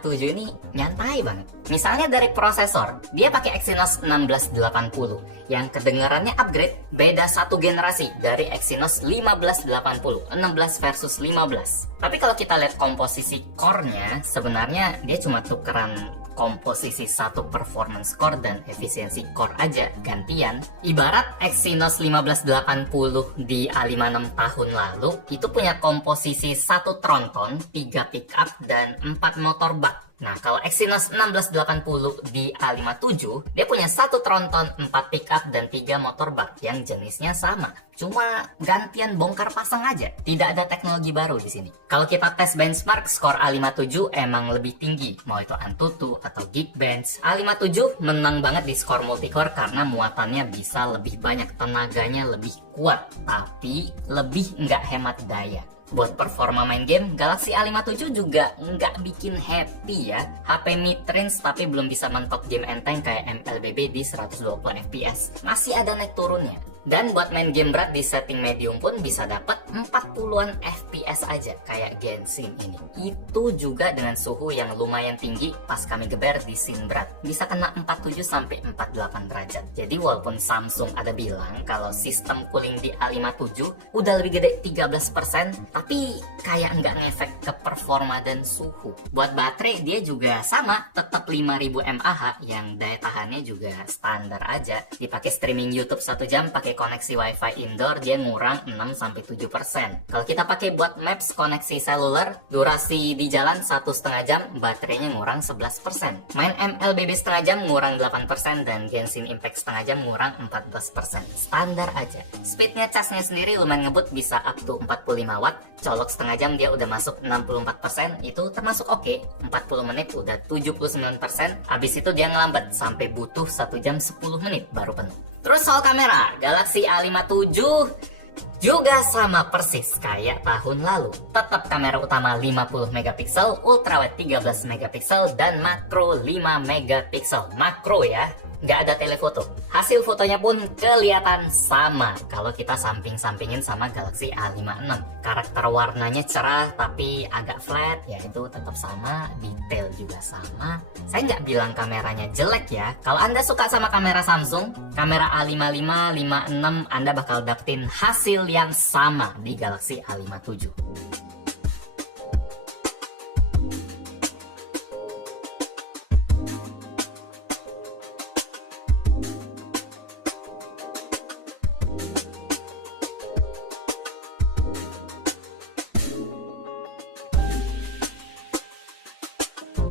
A57 ini nyantai banget. Misalnya dari prosesor, dia pakai Exynos 1680 yang kedengarannya upgrade, beda satu generasi dari Exynos 1580, 16 versus 15. Tapi kalau kita lihat komposisi core-nya, sebenarnya dia cuma tukeran komposisi satu performance core dan efisiensi core aja gantian. Ibarat Exynos 1580 di A56 tahun lalu itu punya komposisi satu tronton, 3 pickup dan 4 motor bak. Nah, kalau Exynos 1680 di A57, dia punya satu tronton, 4 pickup, dan 3 motor bak yang jenisnya sama. Cuma gantian bongkar pasang aja, tidak ada teknologi baru di sini. Kalau kita tes benchmark, skor A57 emang lebih tinggi, mau itu Antutu atau Geekbench. A57 menang banget di skor multicore karena muatannya bisa lebih banyak, tenaganya lebih kuat, tapi lebih nggak hemat daya. Buat performa main game, Galaxy A57 juga nggak bikin happy ya. HP mid-range tapi belum bisa mentok game enteng kayak MLBB di 120 fps. Masih ada naik turunnya. Dan buat main game berat di setting medium pun bisa dapat 40-an fps aja kayak Genshin ini. Itu juga dengan suhu yang lumayan tinggi pas kami geber di scene berat. Bisa kena 47 sampai 48 derajat. Jadi walaupun Samsung ada bilang kalau sistem cooling di A57 udah lebih gede 13%, tapi kayak nggak ngefek ke performa dan suhu. Buat baterai dia juga sama, tetap 5000 mAh yang daya tahannya juga standar aja. Dipakai streaming YouTube 1 jam pakai koneksi wifi indoor dia ngurang 6-7%. Kalau kita pakai buat maps koneksi seluler, durasi di jalan 1,5 jam, baterainya ngurang 11%. Main MLBB setengah jam ngurang 8% dan Genshin Impact setengah jam ngurang 14%. Standar aja. Speednya casnya sendiri lumayan ngebut, bisa up to 45 watt. Colok setengah jam dia udah masuk 64%, itu termasuk oke. 40 menit udah 79%, habis itu dia ngelambat sampai butuh 1 jam 10 menit baru penuh. Terus soal kamera, Galaxy A57 juga sama persis kayak tahun lalu. Tetap kamera utama 50 megapiksel, ultrawide 13 megapiksel, dan makro 5 megapiksel. Makro ya, nggak ada telefoto. Hasil fotonya pun kelihatan sama kalau kita samping-sampingin sama Galaxy A56. Karakter warnanya cerah tapi agak flat, ya itu tetap sama. Detail juga sama. Saya nggak bilang kameranya jelek ya. Kalau Anda suka sama kamera Samsung, kamera A55, 56, Anda bakal dapetin hasil yang sama di Galaxy A57.